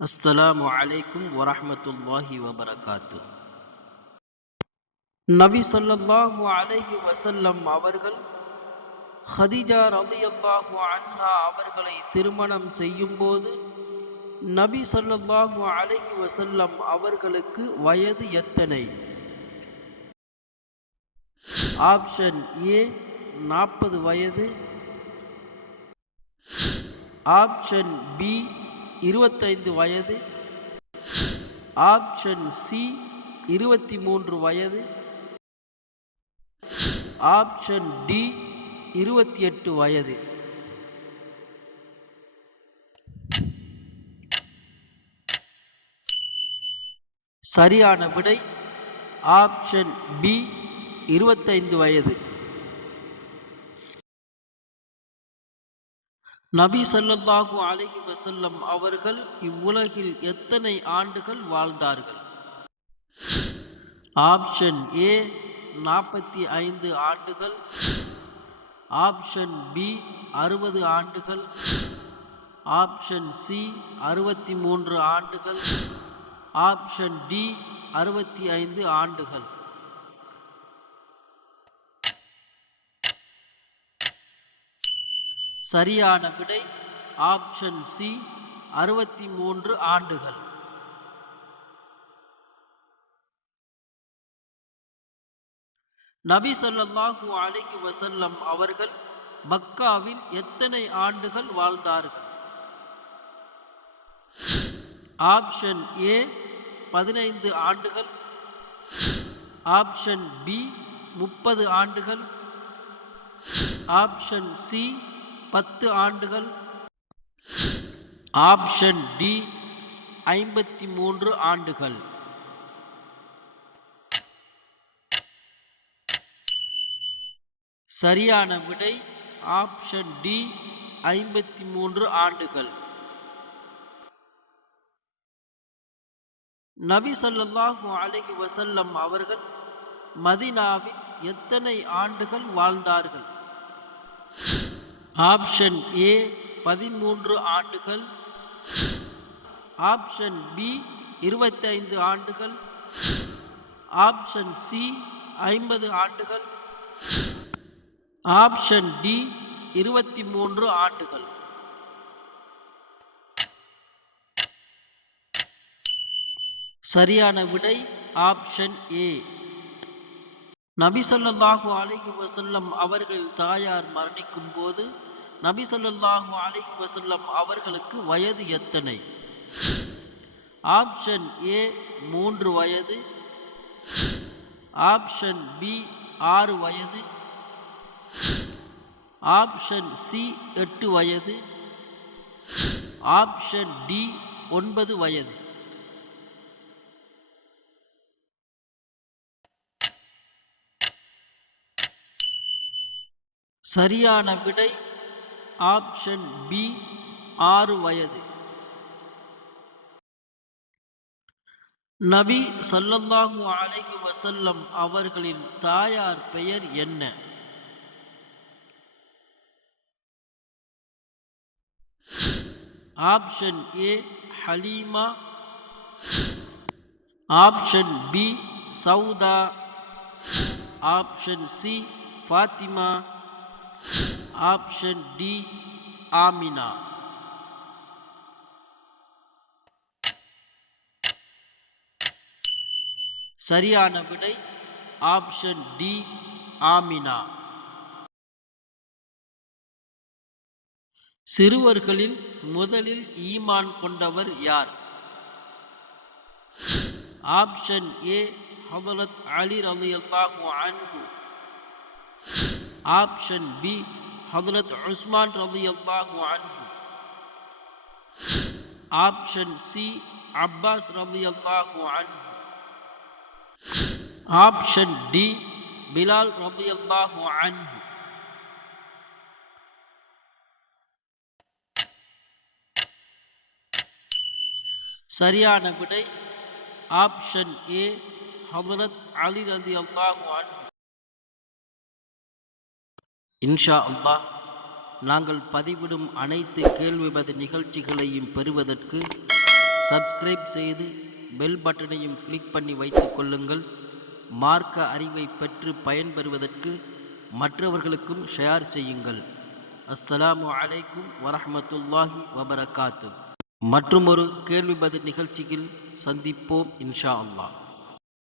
அஸ்ஸலாமு அலைக்கும் வரஹ்மத்துல்லாஹி வபரகாத்து. நபி ஸல்லல்லாஹு அலைஹி வஸல்லம் அவர்கள் ஹதீஜா ரலியல்லாஹு அன்ஹா அவர்களை திருமணம் செய்யும்போது நபி ஸல்லல்லாஹு அலைஹி வஸல்லம் அவர்களுக்கு வயது எத்தனை? ஆப்ஷன் ஏ 40 வயது, ஆப்ஷன் பி 25 வயது, ஆப்ஷன் சி 23 வயது, ஆப்ஷன் டி 28 வயது. சரியான விடை ஆப்ஷன் பி 25 வயது. நபி ஸல்லல்லாஹு அலைஹி வஸல்லம் அவர்கள் இவ்வுலகில் எத்தனை ஆண்டுகள் வாழ்ந்தார்கள்? ஆப்ஷன் ஏ 45 ஆண்டுகள், ஆப்ஷன் பி 60 ஆண்டுகள், ஆப்ஷன் சி 63 ஆண்டுகள், ஆப்ஷன் டி 65 ஆண்டுகள். சரியான விடை ஆப்ஷன் சி 63 ஆண்டுகள். நபி ஸல்லல்லாஹு அலைஹி வஸல்லம் அவர்கள் மக்காவில் எத்தனை ஆண்டுகள் வாழ்ந்தார்கள்? ஆப்ஷன் ஏ 15 ஆண்டுகள், ஆப்ஷன் பி 30 ஆண்டுகள், ஆப்ஷன் சி 10 ஆண்டுகள், ஆப்ஷன் டி 53 ஆண்டுகள். சரியான விடை ஆப்ஷன் டி 53 ஆண்டுகள். நபி ஸல்லல்லாஹு அலைஹி வஸல்லம் அவர்கள் மதீனாவில் எத்தனை ஆண்டுகள் வாழ்ந்தார்கள்? ஆப்ஷன் ஏ 13 ஆண்டுகள், ஆப்ஷன் பி 25 ஆண்டுகள், ஆப்ஷன் சி 50 ஆண்டுகள், ஆப்ஷன் டி 23 ஆண்டுகள். சரியான விடை ஆப்ஷன் ஏ. நபி ஸல்லல்லாஹு அலைஹி வஸல்லம் அவர்களின் தாயார் மரணிக்கும் போது நபி ஸல்லல்லாஹு அலைஹி வஸல்லம் அவர்களுக்கு வயது எத்தனை? ஆப்ஷன் ஏ 3 வயது, ஆப்ஷன் பி 6 வயது, ஆப்ஷன் சி 8 வயது, ஆப்ஷன் டி 9 வயது. சரியான விடை ஆப்ஷன் பி 6 வயது. நபி ஸல்லல்லாஹு அலைஹி வஸல்லம் அவர்களின் தாயார் பெயர் என்ன? Option A Halima, option B Sawda, option C Fatima, option D Amina. சரியான விடை ஆப்ஷன் டி ஆமினா. சிறுவர்களில் முதலில் ஈமான் கொண்டவர் யார்? ஆப்ஷன் ஏ ஹதரத் அலி ரலியல்லாஹு அன்ஹு, ஆப்ஷன் பி ஹதரத் உஸ்மான் ரலியல்லாஹு அன்ஹு, ஆப்ஷன் சி அப்பாஸ் ரலியல்லாஹு அன்ஹு, ஆப்ஷன் டி பிலால் ரலியல்லாஹு அன்ஹு. சரியான விடை ஆப்ஷன் ஏ ஹதரத் அலி ரலியல்லாஹு அன்ஹு. இன்ஷா அல்லாஹ் நாங்கள் பதிவிடும் அனைத்து கேள்வி பதில் நிகழ்ச்சிகளையும் பெறுவதற்கு சப்ஸ்கிரைப் செய்து பெல் பட்டனையும் கிளிக் பண்ணி வைத்துக் கொள்ளுங்கள். மார்க்க அறிவை பெற்று பயன்பெறுவதற்கு மற்றவர்களுக்கும் ஷேர் செய்யுங்கள். அஸ்ஸலாமு அலைக்கும் வரஹ்மத்துல்லாஹி வபரகாத்து. மற்றும் ஒரு கேள்வி பதில் நிகழ்ச்சியில் சந்திப்போம் இன்ஷா அல்லாஹ்.